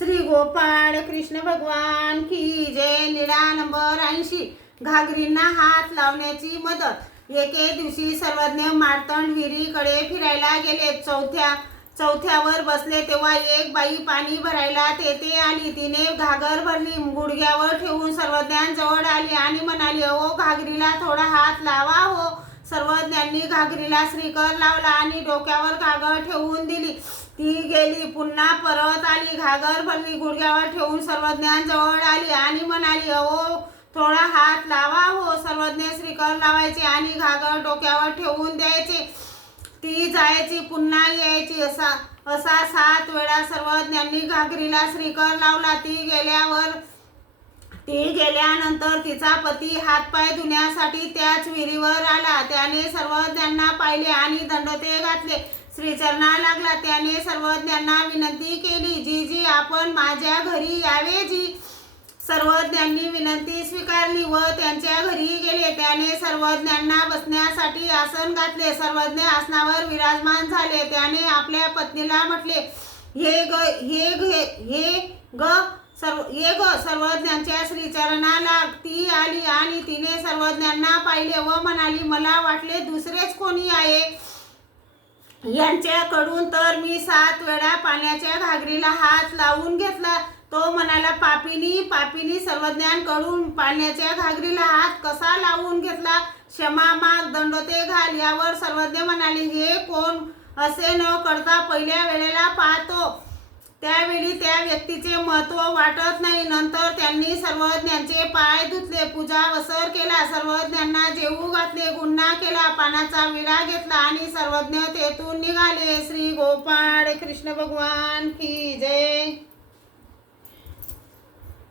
श्री गोपाळ कृष्ण भगवान की जय निळा नंबर ऐंशी. घागरींना हात लावण्याची मदत. एके दिवशी सर्वज्ञ मार्तंड विहिरीकडे फिरायला गेले. चौथ्या चौथ्यावर बसले तेव्हा एक बाई पाणी भरायला तेथे आली. तिने घागर भरली गुडघ्यावर ठेवून सर्वज्ञांजवळ आली आणि म्हणाली ओ घागरीला थोडा हात लावा हो. सर्वज्ञांनी घागरीला श्रीकर लावला आणि डोक्यावर घागर ठेवून ती गेली पुन्हा परत आली घागर भरली गुडघ्यावर ठेवून सर्वज्ञान जवळ आली आणि म्हणाली अहो थोडा हात लावा हो. सर्वज्ञ श्रीकर लावायचे आणि घागर डोक्यावर ठेवून द्यायचे. ती जायची पुन्हा यायची. असा असा सात वेळा सर्वज्ञांनी घागरीला श्रीकर लावला. ती गेल्यावर ती गेल्यानंतर तिचा पती हातपाय धुण्यासाठी त्याच विहिरीवर आला. त्याने सर्वज्ञांना पाहिले आणि दंडते घातले. श्रीचरणा लागला त्याने सर्वज्ञांना विनंती केली जी जी आपण माझ्या घरी यावे जी सर्वज्ञांनी विनंती स्वीकारली व त्यांच्या घरी गेले त्याने सर्वज्ञांना बसण्यासाठी आसन घातले सर्वज्ञ आसनावर विराजमान झाले त्याने आपल्या पत्नीला म्हटले हे ग हे ग हे ग सर्व ये ग सर्वज्ञांच्या श्रीचरणाला ती आली आणि तिने सर्वज्ञांना पाहिले व म्हणाली मला वाटले दुसरेच कोणी आहे. यांच्याकडून तर मी सात वेळा पाण्याच्या घागरीला हात लावून घेतला. तो म्हणाला पापिनी पापिनी सर्वज्ञांकडून पाण्याच्या घागरीला हात कसा लावून घेतला? क्षमा माग दंडोते घाल. यावर सर्वज्ञ म्हणाले हे कोण? असे न करता पहिल्या वेळेला पाहतो. त्यावेळी त्या व्यक्तीचे महत्त्व वाटत नाही. नंतर त्यांनी सर्वज्ञांचे पाय धुतले पूजा वसर केला सर्वज्ञांना जेवू घातले गुन्हा केला पानाचा विडा घेतला आणि सर्वज्ञ तेथून निघाले. श्री गोपाळ कृष्ण भगवान की